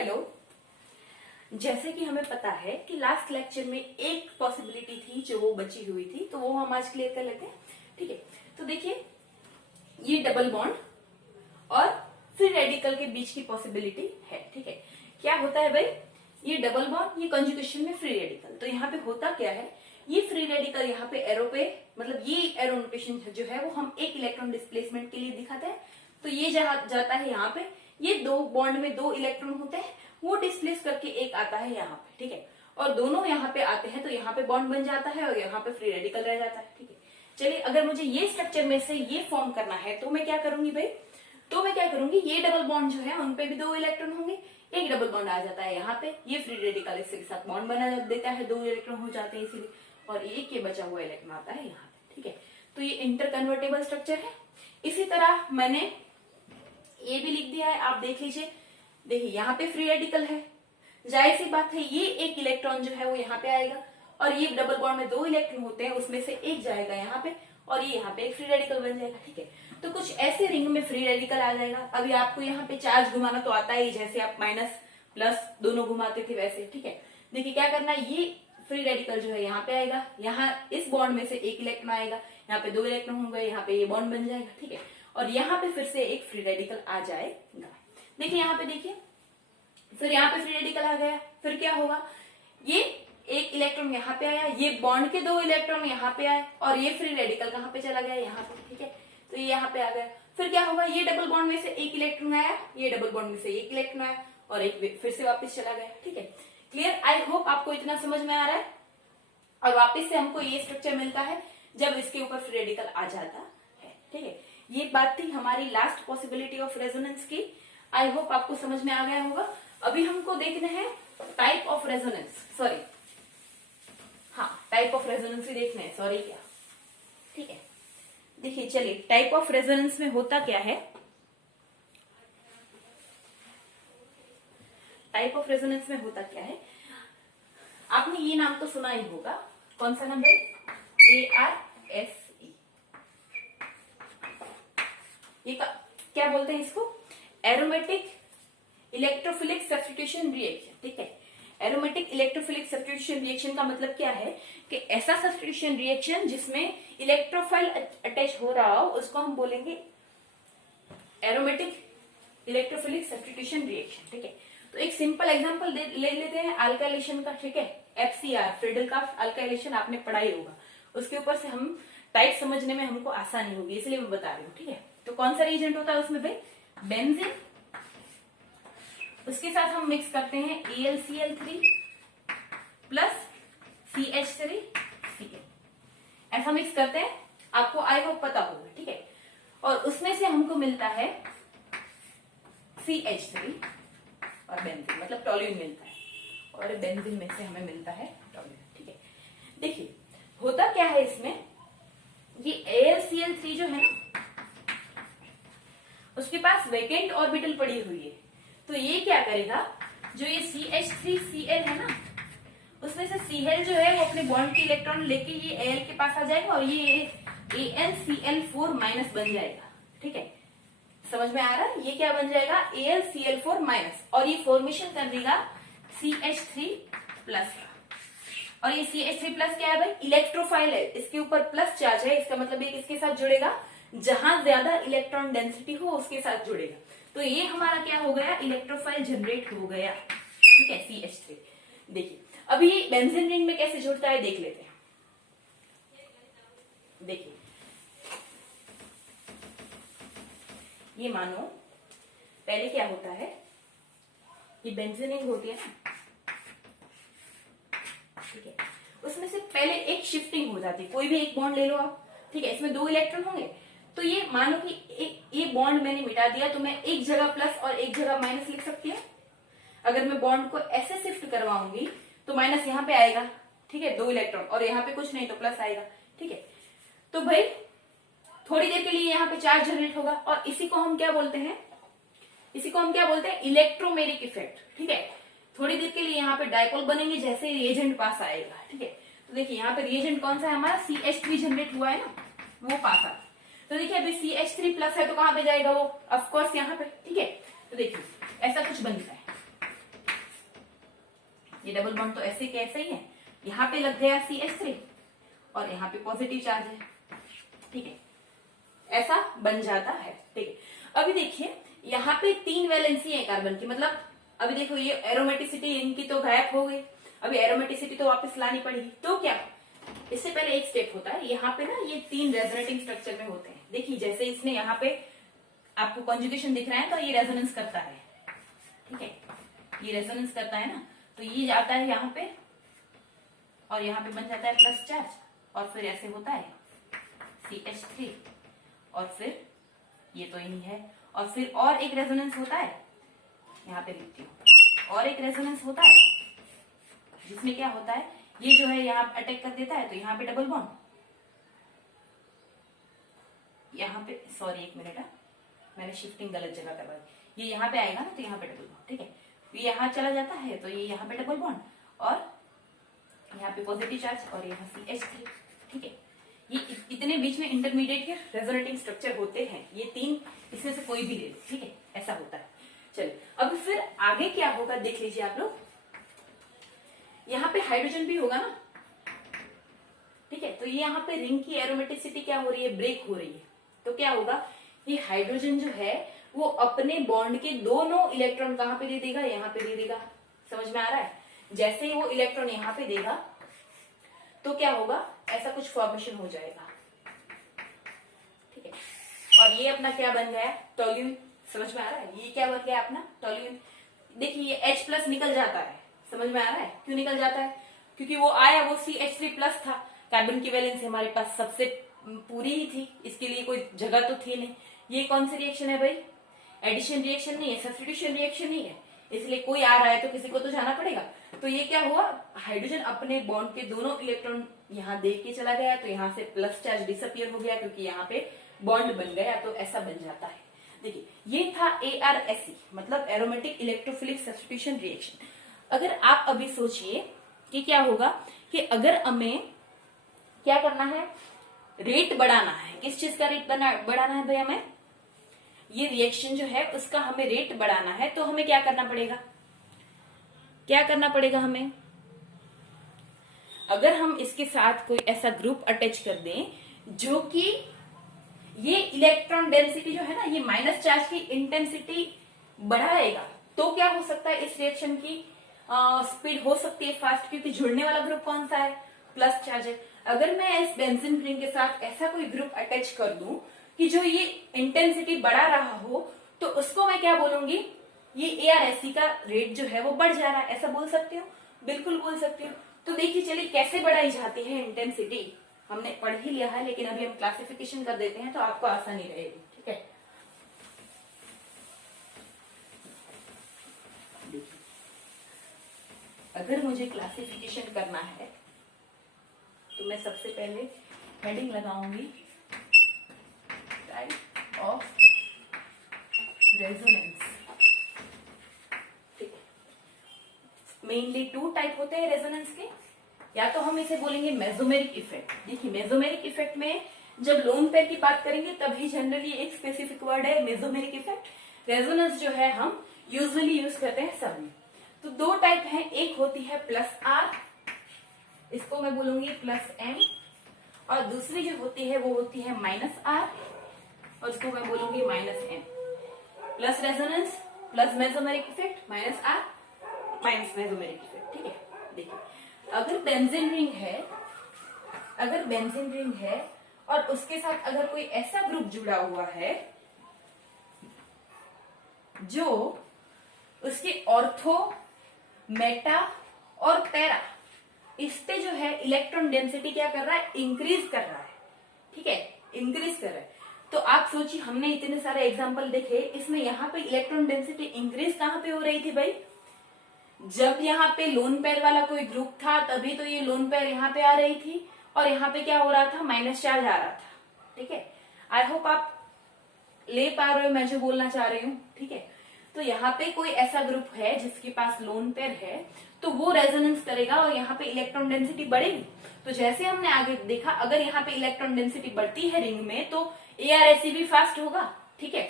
Hello. जैसे कि हमें पता है कि लास्ट लेक्चर में एक पॉसिबिलिटी थी जो वो बची हुई थी, तो वो हम आज क्लियर कर लेते हैं। ठीक है, तो देखिए ये डबल बॉन्ड और फ्री रेडिकल के बीच की पॉसिबिलिटी है। ठीक है, क्या होता है भाई, ये डबल बॉन्ड, ये कंजुगेशन में फ्री रेडिकल। तो यहाँ पे होता क्या है, ये फ्री रेडिकल यहाँ पे एरो पे, मतलब ये एरो नोटेशन जो है वो हम एक इलेक्ट्रॉन डिस्प्लेसमेंट के लिए दिखाते हैं। तो ये जाता है यहाँ पे, ये दो बॉन्ड में दो इलेक्ट्रॉन होते हैं, वो डिस्प्लेस करके एक आता है यहाँ पे। ठीक है, और दोनों यहाँ पे आते हैं तो यहाँ पे बॉन्ड बन जाता है और यहाँ पे फ्री रेडिकल रह जाता है। ठीक है, चलिए अगर मुझे ये स्ट्रक्चर में से ये फॉर्म करना है तो मैं क्या करूंगी भाई, तो मैं क्या करूंगी, ये डबल बॉन्ड जो है उन पे भी दो इलेक्ट्रॉन होंगे, एक डबल बॉन्ड आ जाता है यहाँ पे, ये फ्री रेडिकल इसके साथ बॉन्ड बना देता है, दो इलेक्ट्रॉन हो जाते हैं इसीलिए, और एक ये बचा हुआ इलेक्ट्रॉन आता है यहाँ पे। ठीक है, तो ये इंटर कन्वर्टेबल स्ट्रक्चर है। इसी तरह मैंने ये भी लिख दिया है, आप देख लीजिए। देखिए यहाँ पे फ्री रेडिकल है, जाहिर सी बात है ये एक इलेक्ट्रॉन जो है वो यहाँ पे आएगा, और ये डबल बॉन्ड में दो इलेक्ट्रॉन होते हैं, उसमें से एक जाएगा यहाँ पे और ये यहाँ पे एक फ्री रेडिकल बन जाएगा। ठीक है, तो कुछ ऐसे रिंग में फ्री रेडिकल आ जाएगा। अभी आपको यहाँ पे चार्ज घुमाना तो आता ही, जैसे आप माइनस प्लस दोनों घुमाते थे वैसे। ठीक है, देखिए क्या करना है, ये फ्री रेडिकल जो है यहाँ पे आएगा, यहाँ इस बॉन्ड में से एक इलेक्ट्रॉन आएगा, यहाँ पे दो इलेक्ट्रॉन होंगे, यहाँ पे ये बॉन्ड बन जाएगा। ठीक है, और यहाँ पे फिर से एक फ्री रेडिकल आ जाएगा। देखिए यहाँ पे, देखिए फिर यहाँ पे फ्री रेडिकल आ गया, फिर क्या होगा, ये एक इलेक्ट्रॉन यहाँ पे आया, ये बॉन्ड के दो इलेक्ट्रॉन यहाँ पे आए, और ये फ्री रेडिकल कहाँ पे चला गया, यहाँ पे। ठीक है, तो ये यहाँ पे आ गया, फिर क्या होगा, ये डबल बॉन्ड में से एक इलेक्ट्रॉन आया, ये डबल बॉन्ड में से एक इलेक्ट्रॉन आया, और एक फिर से वापस चला गया। ठीक है, क्लियर? आई होप आपको इतना समझ में आ रहा है। और वापस से हमको ये स्ट्रक्चर मिलता है जब इसके ऊपर फ्री रेडिकल आ जाता है। ठीक है, ये बात थी हमारी लास्ट पॉसिबिलिटी ऑफ रेजोनेंस की। आई होप आपको समझ में आ गया होगा। अभी हमको देखना है टाइप ऑफ रेजोनेंस, सॉरी हाँ टाइप ऑफ रेजोनेंस ही देखना है, सॉरी क्या। ठीक है, देखिए चलिए टाइप ऑफ रेजोनेंस में होता क्या है, टाइप ऑफ रेजोनेंस में होता क्या है, आपने ये नाम तो सुना ही होगा, कौन सा नाम है, ARSE। ये क्या बोलते हैं इसको, एरोमेटिक इलेक्ट्रोफिलिक सब्स्टिट्यूशन रिएक्शन। ठीक है, एरोमेटिक इलेक्ट्रोफिलिक सब्स्टिट्यूशन रिएक्शन का मतलब क्या है कि ऐसा सब्स्टिट्यूशन रिएक्शन जिसमें इलेक्ट्रोफाइल अटैच हो रहा हो, उसको हम बोलेंगे एरोमेटिक इलेक्ट्रोफिलिक सब्स्टिट्यूशन रिएक्शन। ठीक है, तो एक सिंपल एग्जांपल ले लेते हैं अल्काइलेशन का। ठीक है, FCR फ्रीडल का अल्काइलेशन आपने पढ़ा ही होगा, उसके ऊपर से हम टाइप समझने में हमको आसानी होगी, इसलिए मैं बता रही हूँ। ठीक है, तो कौन सा रिएजेंट होता है उसमें भाई, बेंजीन, उसके साथ हम मिक्स करते हैं AlCl3 प्लस CH3Cl, ऐसा मिक्स करते हैं, आपको आई होप पता होगा। ठीक है, और उसमें से हमको मिलता है CH3 और बेंजीन, मतलब टॉल्यूइन मिलता है, और बेंजीन में से हमें मिलता है टॉल्यूइन। ठीक है, देखिए होता क्या है इसमें, ये AlCl3 जो है ना, उसके पास वैकेंट ऑर्बिटल पड़ी हुई है, तो ये क्या करेगा, जो ये CH3Cl है ना, उसमें से Cl जो है वो अपने बॉन्ड के इलेक्ट्रॉन लेके ये Al के पास आ जाएगा, और ये AlCl4 माइनस बन जाएगा। ठीक है, समझ में आ रहा है, ये क्या बन जाएगा, AlCl4 माइनस, और ये फॉर्मेशन कर देगा CH3 प्लस का। और ये CH3 प्लस क्या है भाई, इलेक्ट्रोफाइल है, इसके ऊपर प्लस चार्ज है, इसका मतलब ये किसके साथ जुड़ेगा, जहां ज्यादा इलेक्ट्रॉन डेंसिटी हो उसके साथ जुड़ेगा। तो ये हमारा क्या हो गया, इलेक्ट्रोफाइल जनरेट हो गया। ठीक है, CH3। देखिए अभी बेंजीन रिंग में कैसे जुड़ता है देख लेते हैं। देखिए ये मानो पहले क्या होता है, ये बेंजीन रिंग होती है ना, ठीक है, उसमें से पहले एक शिफ्टिंग हो जाती है, कोई भी एक बॉन्ड ले लो आप। ठीक है, इसमें दो इलेक्ट्रॉन होंगे, तो ये मानो कि ये बॉन्ड मैंने मिटा दिया, तो मैं एक जगह प्लस और एक जगह माइनस लिख सकती हूँ। अगर मैं बॉन्ड को ऐसे शिफ्ट करवाऊंगी तो माइनस यहाँ पे आएगा, ठीक है, दो इलेक्ट्रॉन, और यहाँ पे कुछ नहीं तो प्लस आएगा। ठीक है, तो भाई थोड़ी देर के लिए यहाँ पे चार्ज जनरेट होगा, और इसी को हम क्या बोलते हैं, इसी को हम क्या बोलते हैं, इलेक्ट्रोमेरिक इफेक्ट। ठीक है, थोड़ी देर के लिए यहाँ पे डायपोल बनेंगे जैसे रिएजेंट पास आएगा। ठीक है, तो देखिए यहाँ पे रिएजेंट कौन सा है हमारा, CH3 जनरेट हुआ है ना, वो पास आता है। तो देखिए अभी CH3 प्लस है तो कहाँ पे जाएगा वो, ऑफकोर्स यहाँ पे। ठीक है, तो देखिए ऐसा कुछ बनता है। बॉन्ड तो ऐसे कैसे ही है, यहाँ पे लग गया CH3 और यहाँ पे पॉजिटिव चार्ज है, ठीक है, ऐसा बन जाता है, ठीक है। अभी देखिए यहाँ पे 3 वैलेंसी है कार्बन की, मतलब अभी देखो ये एरोमेटिसिटी इनकी तो गायब हो गई, अभी एरोमेटिसिटी तो वापस लानी पड़ेगी। तो क्या, इससे पहले एक स्टेप होता है, यहाँ पे ना ये 3 रेजोनेटिंग स्ट्रक्चर में होते हैं। देखिए जैसे इसने यहाँ पे आपको कॉन्जुगेशन दिख रहा है तो ये रेजोनेंस करता है, ठीक है, ये रेजोनेंस करता है ना, तो ये जाता है यहाँ पे और यहाँ पे बन जाता है प्लस चार्ज और फिर ऐसे होता है CH3 और फिर ये तो यही है, और फिर और एक रेजोनेंस होता है, यहाँ पे लिखती हूँ, और एक रेजोनेंस होता है जिसमें क्या होता है, ये जो है यहाँ अटैक कर देता है तो यहाँ पे डबल बॉन्ड, यहाँ पे सॉरी एक मिनट, मैंने शिफ्टिंग गलत जगह करवा दी, ये यहाँ पे आएगा ना तो यहाँ पे डबल बॉन्ड, ठीक है, ये यहाँ चला जाता है तो ये यहाँ पे डबल बॉन्ड और यहाँ पे पॉजिटिव चार्ज और यहाँ CH3, ठीक है। ये इतने बीच में इंटरमीडिएट के रेजोनेटिंग स्ट्रक्चर होते हैं, ये 3 इसमें से कोई भी ले लो, ठीक है, ऐसा होता है। चलिए अब फिर आगे क्या होगा देख लीजिए आप लोग, यहाँ पे हाइड्रोजन भी होगा ना, ठीक है, तो ये यहाँ पे रिंग की एरोमेटिसिटी क्या हो रही है, ब्रेक हो रही है, तो क्या होगा, ये हाइड्रोजन जो है वो अपने बॉन्ड के दोनों इलेक्ट्रॉन कहाँ पे दे देगा, यहाँ पे दे देगा, समझ में आ रहा है। जैसे ही वो इलेक्ट्रॉन यहाँ पे देगा तो क्या होगा, ऐसा कुछ फॉर्मेशन हो जाएगा, ठीक है, और ये अपना क्या बन गया, टोल्यून, समझ में आ रहा है, ये क्या बन गया अपना टोल्यून। देखिए ये H+ निकल जाता है, समझ में आ रहा है, क्यों निकल जाता है, क्योंकि वो आया वो CH3+ था, कार्बन की वैलेंस हमारे पास सबसे पूरी ही थी, इसके लिए कोई जगह तो थी नहीं। ये कौन सी रिएक्शन है भाई, एडिशन रिएक्शन नहीं है, सब्स्टिट्यूशन रिएक्शन नहीं है, इसलिए कोई आ रहा है तो किसी को तो जाना पड़ेगा। तो ये क्या हुआ, हाइड्रोजन अपने बॉन्ड के दोनों इलेक्ट्रॉन यहाँ दे के चला गया, तो यहाँ से प्लस चार्ज डिसअपियर हो गया क्योंकि यहाँ पे बॉन्ड बन गया, तो ऐसा बन जाता है। देखिए ये था ARSE, मतलब एरोमेटिक इलेक्ट्रोफिलिक सब्स्टिट्यूशन रिएक्शन। अगर आप अभी सोचिए कि क्या होगा, कि अगर हमें क्या करना है, रेट बढ़ाना है, किस चीज का रेट बढ़ाना है भाई, हमें ये रिएक्शन जो है उसका हमें रेट बढ़ाना है, तो हमें क्या करना पड़ेगा, क्या करना पड़ेगा हमें, अगर हम इसके साथ कोई ऐसा ग्रुप अटैच कर दें जो कि ये इलेक्ट्रॉन डेंसिटी जो है ना, ये माइनस चार्ज की इंटेंसिटी बढ़ाएगा, तो क्या हो सकता है, इस रिएक्शन की स्पीड हो सकती है फास्ट, क्योंकि जुड़ने वाला ग्रुप कौन सा है, प्लस चार्ज है। अगर मैं इस बेंजीन रिंग के साथ ऐसा कोई ग्रुप अटैच कर दूं कि जो ये इंटेंसिटी बढ़ा रहा हो, तो उसको मैं क्या बोलूंगी, ये ARSE का रेट जो है वो बढ़ जा रहा है, ऐसा बोल सकती हूँ, बिल्कुल बोल सकती हूँ। तो देखिए चलिए कैसे बढ़ाई जाती है इंटेंसिटी, हमने पढ़ ही लिया है, लेकिन अभी हम क्लासिफिकेशन कर देते हैं तो आपको आसानी रहेगी, ठीक है। अगर मुझे क्लासिफिकेशन करना है तो मैं सबसे पहले हेडिंग लगाऊंगी type of resonance. Mainly 2 type होते हैं रेजोनेंस के, या तो हम इसे बोलेंगे मेसोमेरिक इफेक्ट। देखिए मेसोमेरिक इफेक्ट में जब लोन पेयर की बात करेंगे तभी जनरली एक स्पेसिफिक वर्ड है मेसोमेरिक इफेक्ट। रेजोनेंस जो है हम यूजुअली यूज करते हैं सब में। तो 2 टाइप है, एक होती है +R, इसको मैं बोलूंगी +M, और दूसरी जो होती है वो होती है -R, और इसको मैं बोलूंगी -M। Plus resonance plus mesomeric effect, -R minus mesomeric effect, ठीक है। देखिए अगर बेंजीन रिंग है और उसके साथ अगर कोई ऐसा ग्रुप जुड़ा हुआ है जो उसके ऑर्थो, मेटा और पैरा, इस पे जो है इलेक्ट्रॉन डेंसिटी क्या कर रहा है, इंक्रीज कर रहा है, ठीक है, इंक्रीज कर रहा है। तो आप सोचिए हमने इतने सारे एग्जांपल देखे, इसमें यहाँ पे इलेक्ट्रॉन डेंसिटी इंक्रीज कहाँ पे हो रही थी भाई, जब यहाँ पे लोन पेयर वाला कोई ग्रुप था तभी तो ये लोन पेयर यहाँ पे आ रही थी, और यहाँ पे क्या हो रहा था, माइनस चार्ज आ रहा था, ठीक है। आई होप आप ले पा रहे हो मैं जो बोलना चाह रही हूँ, ठीक है। तो यहाँ पे कोई ऐसा ग्रुप है जिसके पास लोन पेयर है तो वो रेजोनेंस करेगा और यहाँ पे इलेक्ट्रॉन डेंसिटी बढ़ेगी। तो जैसे हमने आगे देखा, अगर यहाँ पे इलेक्ट्रॉन डेंसिटी बढ़ती है रिंग में तो ARSE भी फास्ट होगा, ठीक है।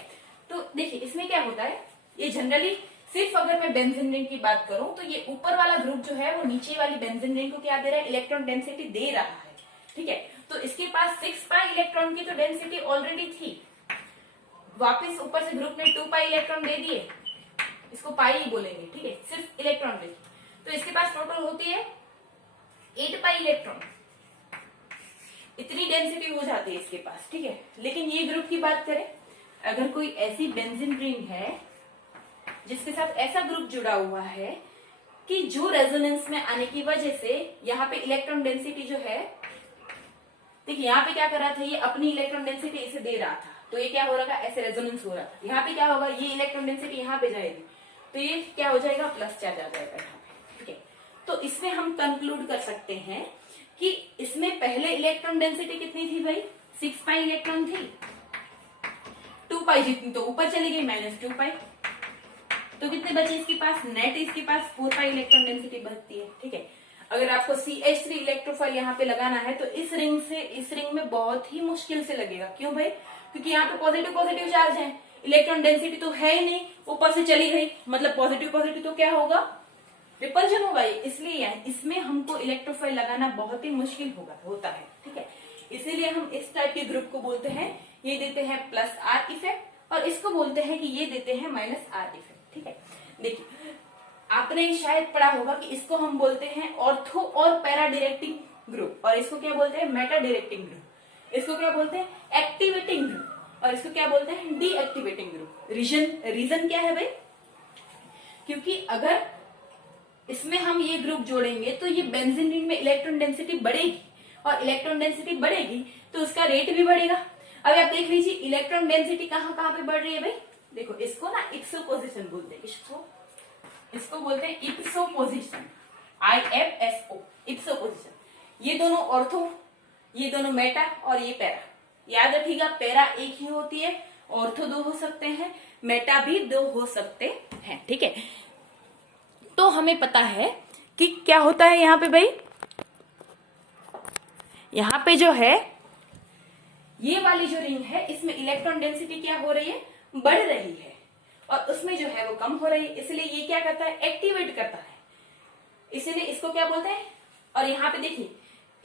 तो देखिए इसमें क्या होता है, ये जनरली सिर्फ अगर मैं बेंजीन रिंग की बात करूं तो ये ऊपर वाला ग्रुप जो है वो नीचे वाली बेंजीन रिंग को क्या दे रहा है, इलेक्ट्रॉन डेंसिटी दे रहा है। ठीक है, तो इसके पास 6 पाई इलेक्ट्रॉन की तो डेंसिटी ऑलरेडी थी, वापस ऊपर से ग्रुप ने 2 पाई इलेक्ट्रॉन दे दिए, इसको पाई ही बोलेंगे। ठीक है, सिर्फ इलेक्ट्रॉन रिंग, तो इसके पास टोटल होती है 8 पाई इलेक्ट्रॉन, इतनी डेंसिटी हो जाती है इसके पास। ठीक है, लेकिन ये ग्रुप की बात करें, अगर कोई ऐसी बेंजीन रिंग है जिसके साथ ऐसा ग्रुप जुड़ा हुआ है कि जो रेजोनेंस में आने की वजह से यहाँ पे इलेक्ट्रॉन डेंसिटी जो है, देखिए यहाँ पे क्या कर रहा था, ये अपनी इलेक्ट्रॉन डेंसिटी इसे दे रहा था, तो ये क्या हो रहा था, ऐसे रेजोनेंस हो रहा था। यहाँ पे क्या होगा, ये इलेक्ट्रॉन डेंसिटी यहाँ पे जाएगी, तो ये क्या हो जाएगा, प्लस चार्ज आ जाएगा यहाँ पे। ठीक है, तो इसमें हम कंक्लूड कर सकते हैं कि इसमें पहले इलेक्ट्रॉन डेंसिटी कितनी थी भाई, 6 पाई इलेक्ट्रॉन थी, 2 पाई जितनी तो ऊपर चली गई, -2 पाई, तो कितने बचे इसके पास, नेट इसके पास 4 पाई इलेक्ट्रॉन डेंसिटी बचती है। ठीक है, अगर आपको CH3 इलेक्ट्रोफाइल यहाँ पे लगाना है तो इस रिंग में बहुत ही मुश्किल से लगेगा। क्यों भाई, क्योंकि यहाँ पे पॉजिटिव पॉजिटिव चार्ज है, इलेक्ट्रॉन डेंसिटी तो है ही नहीं, ऊपर से चली गई, मतलब पॉजिटिव पॉजिटिव तो क्या होगा, रिपल्जन होगा, इसलिए इसमें हमको इलेक्ट्रोफाइल लगाना बहुत ही मुश्किल होता है। ठीक है, इसीलिए हम इस टाइप के ग्रुप को बोलते हैं, ये देते हैं +R इफेक्ट, और इसको बोलते हैं कि ये देते हैं -R इफेक्ट। ठीक है, देखिए आपने शायद पढ़ा होगा कि इसको हम बोलते हैं ऑर्थो और पैरा डायरेक्टिंग ग्रुप, और इसको क्या बोलते हैं, मेटा डायरेक्टिंग ग्रुप, इसको क्या बोलते हैं, एक्टिवेटिंग ग्रुप, और इसको क्या बोलते हैं, डीएक्टिवेटिंग ग्रुप। रीजन क्या है भाई, क्योंकि अगर इसमें हम ये ग्रुप जोड़ेंगे तो ये बेंजीन रिंग में इलेक्ट्रॉन डेंसिटी बढ़ेगी, और इलेक्ट्रॉन डेंसिटी बढ़ेगी तो उसका रेट भी बढ़ेगा। अब आप देख लीजिए इलेक्ट्रॉन डेंसिटी कहाँ कहाँ पे बढ़ रही है भाई, देखो इसको ना इप्सो पोजिशन बोलते हैं, इसको बोलते हैं इप्सो पोजिशन, IFSO, इप्सो पोजिशन। ये दोनों ऑर्थो, ये दोनों मेटा, और ये पैरा। याद रखिएगा, पैरा एक ही होती है, ऑर्थो 2 हो सकते हैं, मेटा भी 2 हो सकते हैं। ठीक है, तो हमें पता है कि क्या होता है यहाँ पे भाई, यहाँ पे जो है ये वाली जो रिंग है इसमें इलेक्ट्रॉन डेंसिटी क्या हो रही है, बढ़ रही है, और उसमें जो है वो कम हो रही है, इसलिए ये क्या करता है, एक्टिवेट करता है, इसीलिए इसको क्या बोलते हैं। और यहाँ पे देखिए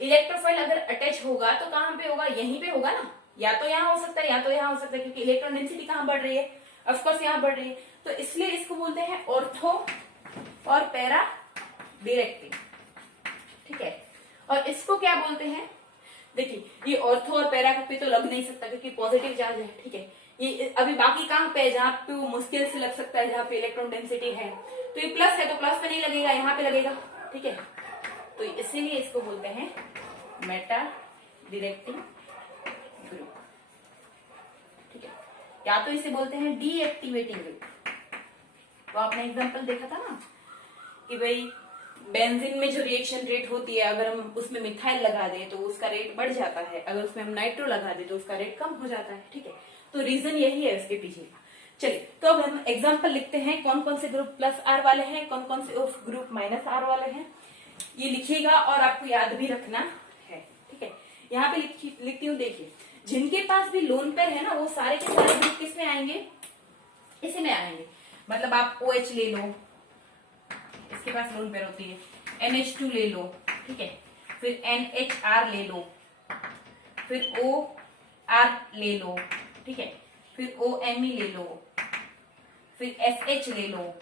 इलेक्ट्रोफाइल अगर अटैच होगा तो कहाँ पे होगा, यहीं पे होगा ना, या तो यहाँ हो सकता है या तो यहाँ हो सकता है, क्योंकि इलेक्ट्रॉन डेंसिटी कहाँ बढ़ रही है, ऑफकोर्स यहाँ बढ़ रही है, तो इसलिए इसको बोलते हैं ऑर्थो और पैरा डायरेक्टिंग। ठीक है, और इसको क्या बोलते हैं, देखिए ये ऑर्थो और पैरा पे तो लग नहीं सकता क्योंकि पॉजिटिव चार्ज है। ठीक है, ये अभी बाकी कहाँ पे है, जहाँ पे वो मुश्किल से लग सकता है, जहाँ पे इलेक्ट्रॉन डेंसिटी है, तो ये प्लस है तो प्लस पे नहीं लगेगा, यहाँ पे लगेगा। ठीक है, तो इसीलिए इसको बोलते हैं मेटा डायरेक्टिंग ग्रुप। ठीक है, या तो इसे बोलते हैं डीएक्टिवेटिंग ग्रुप। तो आपने एग्जांपल देखा था ना कि भाई बेंजीन में जो रिएक्शन रेट होती है, अगर हम उसमें मिथाइल लगा दें तो उसका रेट बढ़ जाता है, अगर उसमें हम नाइट्रो लगा दें तो उसका रेट कम हो जाता है। ठीक है, तो रीजन यही है उसके पीछे का। चलिए, तो अब हम एग्जांपल लिखते हैं, कौन कौन से ग्रुप +R वाले हैं, कौन कौन से ग्रुप -R वाले हैं, ये लिखिएगा और आपको याद भी रखना है। ठीक है, यहाँ पे लिखती हूँ, देखिए जिनके पास भी लोन पेयर है ना, वो सारे के सारे ग्रुप किस में आएंगे, इसी में आएंगे। मतलब आप OH ले लो, इसके पास लोन पेयर होती है, NH2 ले लो, ठीक है, फिर NHR ले लो, फिर OR ले लो, ठीक है, फिर OMe ले लो, फिर SH ले लो,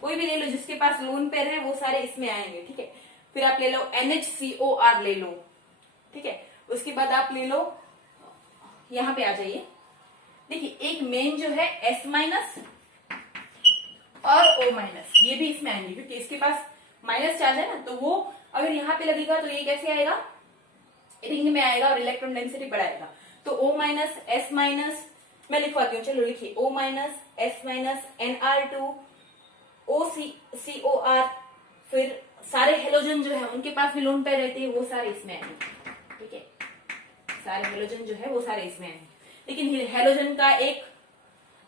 कोई भी ले लो जिसके पास लोन पेयर है वो सारे इसमें आएंगे। ठीक है, फिर आप ले लो NHCOR ले लो, ठीक है, उसके बाद आप ले लो, यहां पे आ जाइए, देखिए एक मेन जो है S- और O-, ये भी इसमें आएंगे क्योंकि इसके पास माइनस चार्ज है ना, तो वो अगर यहाँ पे लगेगा तो ये कैसे आएगा, रिंग में आएगा और इलेक्ट्रॉन डेंसिटी बढ़ाएगा। तो O-, S-, मैं लिखवाती हूँ, चलो लिखिए O-, S-, Nr2, OCOR, फिर सारे हेलोजन जो है उनके पास भी लोन पेयर रहती है, वो सारे इसमें आएंगे। ठीक है, सारे हेलोजन जो है वो सारे इसमें आएंगे, लेकिन हेलोजन का एक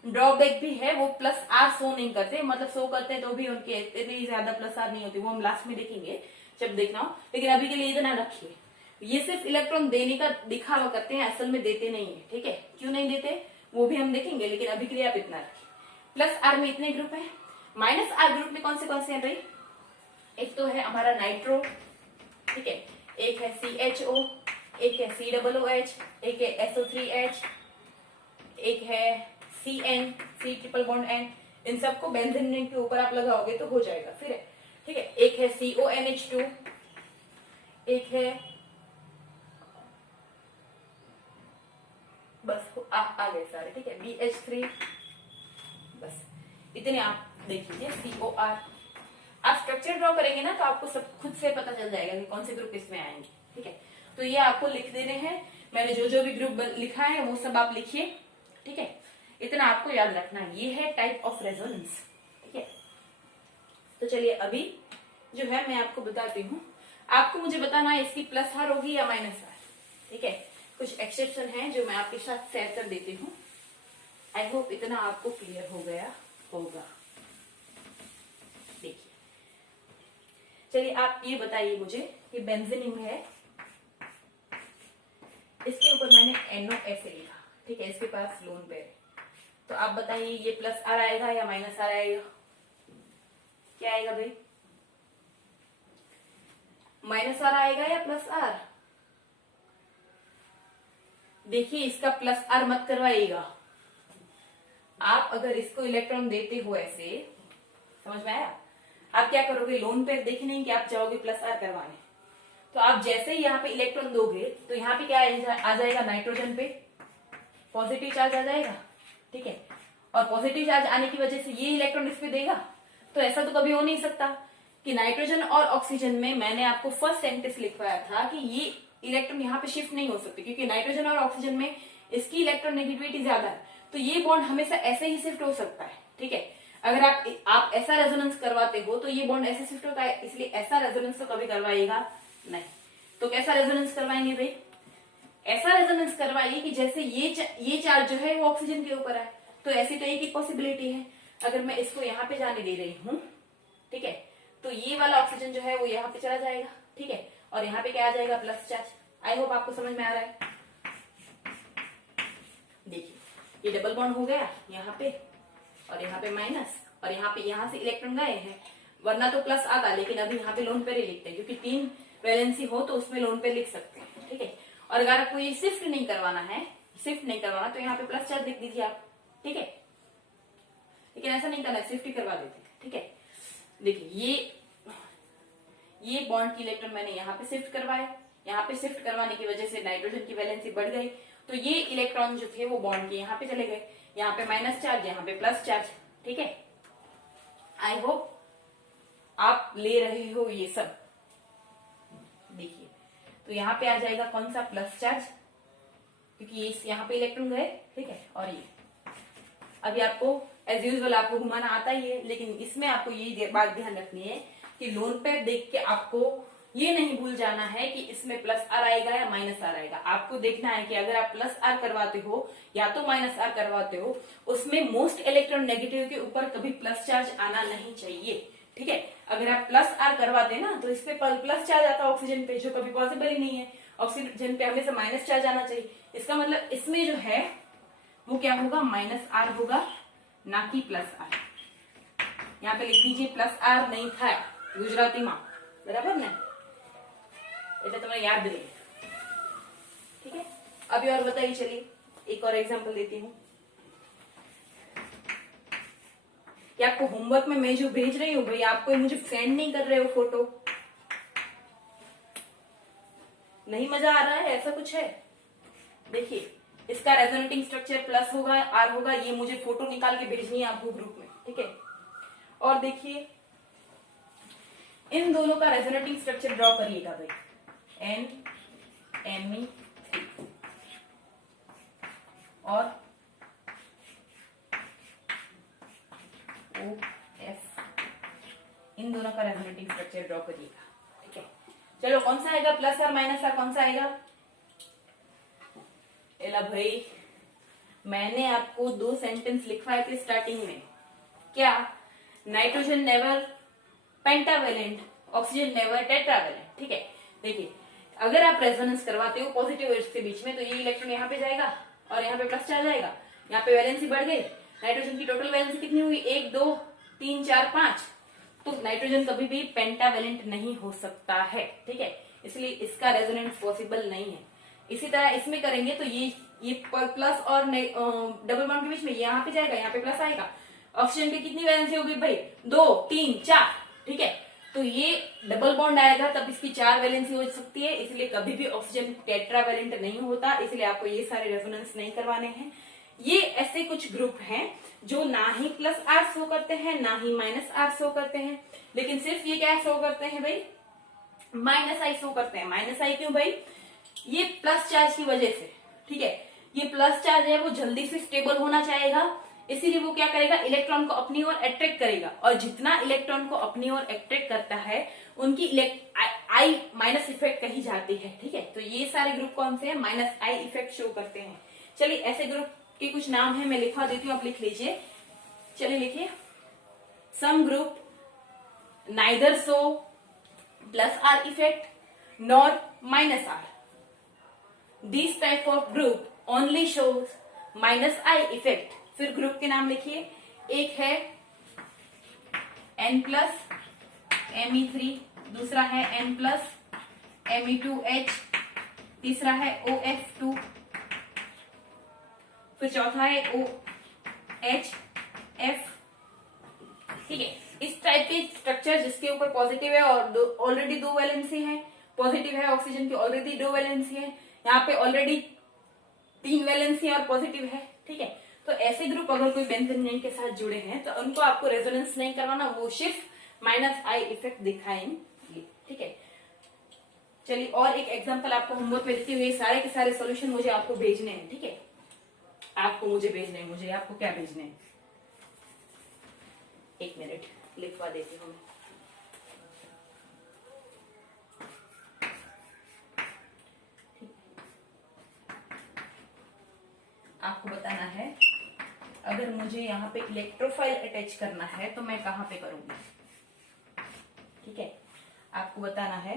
ड्रॉबैक भी है, वो +R शो नहीं करते, मतलब शो करते हैं तो भी उनके इतनी ज्यादा +R नहीं होती, वो हम लास्ट में देखेंगे जब देखना हो, लेकिन अभी के लिए इतना रखिए, ये सिर्फ इलेक्ट्रॉन देने का दिखावा करते हैं, असल में देते नहीं है। ठीक है, क्यों नहीं देते वो भी हम देखेंगे, लेकिन अभी के लिए आप इतना रखिए। +R में इतने ग्रुप है। माइनस आर ग्रुप में कौन से हैं भाई? एक तो है हमारा नाइट्रो, ठीक है, एक है CHO, एक है COOH, एक है SO3H, एक है CN, C triple bond N। इन सबको बेंजीन रिंग के ऊपर आप लगाओगे तो हो जाएगा। फिर है, ठीक है, एक है CONH2, एक है, बस आ गए सारे, ठीक है, BH3। बस इतने आप देख लीजिए। COR आप स्ट्रक्चर ड्रॉ करेंगे ना तो आपको सब खुद से पता चल जाएगा कि कौन से ग्रुप इसमें आएंगे, ठीक है। तो ये आपको लिख देने हैं, मैंने जो भी ग्रुप लिखा है वो सब आप लिखिए, ठीक है। इतना आपको याद रखना है, ये है टाइप ऑफ रेजोनेंस, ठीक है। तो चलिए अभी जो है मैं आपको बताती हूँ, आपको मुझे बताना है इसकी प्लस आर होगी या माइनस आर, ठीक है। कुछ एक्सेप्शन है जो मैं आपके साथ शेयर कर देती हूँ। आई होप इतना आपको क्लियर हो गया होगा। देखिए, चलिए आप ये बताइए मुझे कि बेंजीन है, इसके ऊपर मैंने NO लिखा, ठीक है, इसके पास लोन पेयर है। तो आप बताइए ये प्लस आर आएगा या माइनस आर आएगा? क्या आएगा भाई? माइनस आर आएगा या प्लस आर? देखिए इसका प्लस आर मत करवाइएगा। आप अगर इसको इलेक्ट्रॉन देते हो ऐसे, समझ में आया? आप क्या करोगे, लोन पेयर देखे नहीं कि आप जाओगे प्लस आर करवाने, तो आप जैसे ही यहाँ पे इलेक्ट्रॉन दोगे तो यहाँ पे क्या आ जाएगा, नाइट्रोजन पे पॉजिटिव चार्ज आ जाएगा, ठीक है। और पॉजिटिव चार्ज आने की वजह से ये इलेक्ट्रॉन इस पे देगा। तो ऐसा तो कभी हो नहीं सकता कि नाइट्रोजन और ऑक्सीजन में, मैंने आपको फर्स्ट सेंटेंस लिखवाया था कि ये इलेक्ट्रॉन यहाँ पे शिफ्ट नहीं हो सकते, क्योंकि नाइट्रोजन और ऑक्सीजन में इसकी इलेक्ट्रॉन नेगेटिविटी ज्यादा है। तो ये बॉन्ड हमेशा ऐसे ही शिफ्ट हो सकता है, ठीक है। अगर आप ऐसा रेजोनेंस करवाते हो तो ये बॉन्ड ऐसे शिफ्ट होता है, इसलिए ऐसा रेजोनेंस तो कभी करवाइएगा नहीं। तो कैसा रेजोनेंस करवाएंगे भाई? ऐसा रेजोनेंस करवाइए कि जैसे ये चार्ज जो है वो ऑक्सीजन के ऊपर है। तो ऐसी तो एक ही पॉसिबिलिटी है, अगर मैं इसको यहाँ पे जाने दे रही हूँ, ठीक है, तो ये वाला ऑक्सीजन जो है वो यहाँ पे चला जाएगा, ठीक है, और यहाँ पे क्या आ जाएगा, प्लस चार्ज। आई होप आपको समझ में आ रहा है। देखिए ये डबल बॉन्ड हो गया यहाँ पे, और यहाँ पे माइनस, और यहाँ से इलेक्ट्रॉन गए हैं, वरना तो प्लस आता, लेकिन अभी यहाँ पे लोन पेयर ही लिखते हैं, क्योंकि 3 वैलेंसी हो तो उसमें लोन पेयर लिख सकते हैं, ठीक है। और अगर आपको ये शिफ्ट नहीं करवाना तो यहाँ पे प्लस चार्ज लिख दीजिए आप, ठीक है। लेकिन ऐसा नहीं करना, शिफ्ट ही करवा देते हैं, ठीक है। देखिए ये बॉन्ड की इलेक्ट्रॉन मैंने यहाँ पे शिफ्ट करवाए, यहाँ पे शिफ्ट करवाने की वजह से नाइट्रोजन की वैलेंसी बढ़ गई, तो ये इलेक्ट्रॉन जो थे वो बॉन्ड के यहाँ पे चले गए, यहाँ पे माइनस चार्ज, यहाँ पे प्लस चार्ज, ठीक है। आई होप आप ले रहे हो ये सब। देखिए तो यहाँ पे आ जाएगा कौन सा, प्लस चार्ज, क्योंकि ये यहाँ पे इलेक्ट्रॉन गए, ठीक है। और ये अभी आपको एज यूजुअल आपको घुमाना आता ही है, लेकिन इसमें आपको ये बात ध्यान रखनी है कि लोन पेयर देख के आपको ये नहीं भूल जाना है कि इसमें प्लस आर आएगा या माइनस आर आएगा। आपको देखना है कि अगर आप प्लस आर करवाते हो या तो माइनस आर करवाते हो, उसमें मोस्ट इलेक्ट्रॉन नेगेटिव के ऊपर कभी प्लस चार्ज आना नहीं चाहिए, ठीक है। अगर आप प्लस आर करवाते ना तो इस पे प्लस चार्ज आता है ऑक्सीजन पे, जो कभी पॉसिबल ही नहीं है। ऑक्सीजन पे हमेशा माइनस चार्ज आना चाहिए। इसका मतलब इसमें जो है वो क्या होगा, माइनस आर होगा, ना कि प्लस आर। यहाँ पे लिख दीजिए प्लस आर नहीं था गुजराती माँ, बराबर ना, ऐसा तुम्हें याद रहे, ठीक है। अभी और बताइए, चलिए एक और एग्जांपल देती हूँ कि आपको होमवर्क में मैं जो भेज रही हूँ भाई, आपको मुझे सेंड नहीं कर रहे हो फोटो, नहीं मजा आ रहा है, ऐसा कुछ है। देखिए इसका रेजोनेटिंग स्ट्रक्चर प्लस होगा, आर होगा, ये मुझे फोटो निकाल के भेजनी है आपको ग्रुप में, ठीक है। और देखिए इन दोनों का रेजोनेटिंग स्ट्रक्चर ड्रॉ करिएगा भाई, NMe3 और OF, इन दोनों का रेजोनेटिंग स्ट्रक्चर ड्रॉ करिएगा, ठीक है। चलो कौन सा आएगा, प्लस और माइनस आर कौन सा आएगा? एला भाई मैंने आपको 2 सेंटेंस लिखवाए थे स्टार्टिंग में, क्या, nitrogen never pentavalent, oxygen never tetravalent, ठीक है। देखिए अगर आप रेजोनेंस करवाते हो पॉजिटिव एड्स के बीच में, तो ये इलेक्ट्रॉन यहाँ पे जाएगा और यहाँ पे प्लस चार्ज आएगा, यहाँ पे वैलेंसी बढ़ गई, नाइट्रोजन की टोटल वैलेंसी कितनी हुई, 1 2 3 4 5, तो नाइट्रोजन कभी भी पेंटावेलेंट नहीं हो सकता है, ठीक है, इसलिए इसका रेजोनेंस पॉसिबल नहीं है। इसी तरह इसमें करेंगे तो ये प्लस और डबल बॉन्ड के बीच में यहाँ पे जाएगा, यहाँ पे प्लस आएगा। ऑक्सीजन की कितनी वैलेंसी होगी भाई, 2 3 4, ठीक है, तो ये डबल बॉन्ड आएगा तब इसकी 4 वैलेंसी हो सकती है, इसलिए कभी भी ऑक्सीजन टेट्रावैलेंट नहीं होता, इसलिए आपको ये सारे रेजोनेंस नहीं करवाने हैं। ये ऐसे कुछ ग्रुप हैं जो ना ही प्लस आर शो करते हैं ना ही माइनस आर शो करते हैं, लेकिन सिर्फ ये क्या शो करते हैं भाई, माइनस आई शो करते हैं। माइनस आई क्यों भाई, ये प्लस चार्ज की वजह से, ठीक है, ये प्लस चार्ज है वो जल्दी से स्टेबल होना चाहेगा, इसीलिए वो क्या करेगा, इलेक्ट्रॉन को अपनी ओर अट्रैक्ट करेगा, और जितना इलेक्ट्रॉन को अपनी ओर अट्रैक्ट करता है उनकी आई माइनस इफेक्ट कही जाती है, ठीक है। तो ये सारे ग्रुप कौन से हैं, माइनस आई इफेक्ट शो करते हैं। चलिए ऐसे ग्रुप के कुछ नाम है, मैं लिखवा देती हूँ, आप लिख लीजिए। चलिए लिखिए, some group neither show plus R effect nor minus R, this type of group only shows minus I effect. फिर ग्रुप के नाम लिखिए, एक है N प्लस Me3, दूसरा है N प्लस Me2H, तीसरा है OF2, फिर चौथा है OHF, ठीक है। इस टाइप के स्ट्रक्चर जिसके ऊपर पॉजिटिव है और ऑलरेडी 2 वैलेंसी है, पॉजिटिव है ऑक्सीजन की ऑलरेडी 2 वैलेंसी है, यहाँ पे ऑलरेडी 3 वैलेंसी और पॉजिटिव है, ठीक है। तो ऐसे ग्रुप अगर कोई बेंजीन के साथ जुड़े हैं तो उनको आपको रेजोनेंस नहीं करवाना, वो सिर्फ माइनस आई इफेक्ट दिखाएंगे, ठीक है। चलिए और एक एग्जांपल आपको होमवर्क में देते हुए, सारे के सारे सॉल्यूशन मुझे आपको भेजने हैं, ठीक है, आपको मुझे भेजने हैं, मुझे आपको क्या भेजने हैं, एक मिनट लिखवा देती हूँ। आपको बताना है अगर मुझे यहाँ पे इलेक्ट्रोफाइल अटैच करना है तो मैं कहाँ पे करूंगी, ठीक है। आपको बताना है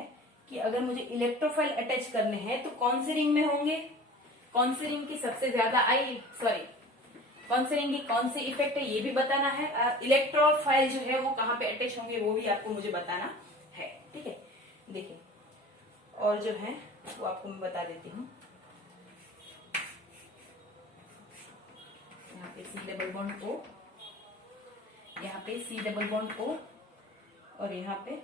कि अगर मुझे इलेक्ट्रोफाइल अटैच करने हैं तो कौन से रिंग में होंगे, कौन से रिंग की सबसे ज्यादा कौन से रिंग की कौन सी इफेक्ट है ये भी बताना है, इलेक्ट्रोफाइल जो है वो कहाँ पे अटैच होंगे वो भी आपको मुझे बताना है, ठीक है। देखिए और जो है वो आपको मैं बता देती हूँ, यहाँ पे C डबल बॉन्ड O, यहाँ पे C डबल बॉन्ड O, और यहाँ पे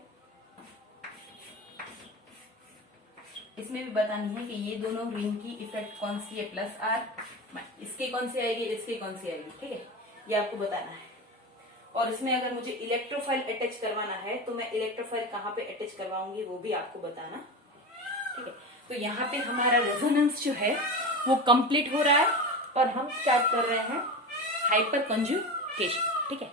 इसमें भी बतानी है कि ये दोनों रिंग की इफेक्ट कौन सी है, प्लस आर, इसके कौन सी आएगी, इसके कौन सी आएगी, ठीक है, ये आपको बताना है। और इसमें अगर मुझे इलेक्ट्रोफाइल अटैच करवाना है तो मैं इलेक्ट्रोफाइल कहाँ पे अटैच करवाऊंगी वो भी आपको बताना, ठीक है। तो यहाँ पे हमारा रेजोनेंस जो है वो कंप्लीट हो रहा है और हम स्टार्ट कर रहे हैं हाइपर कंजुगेशन, ठीक है।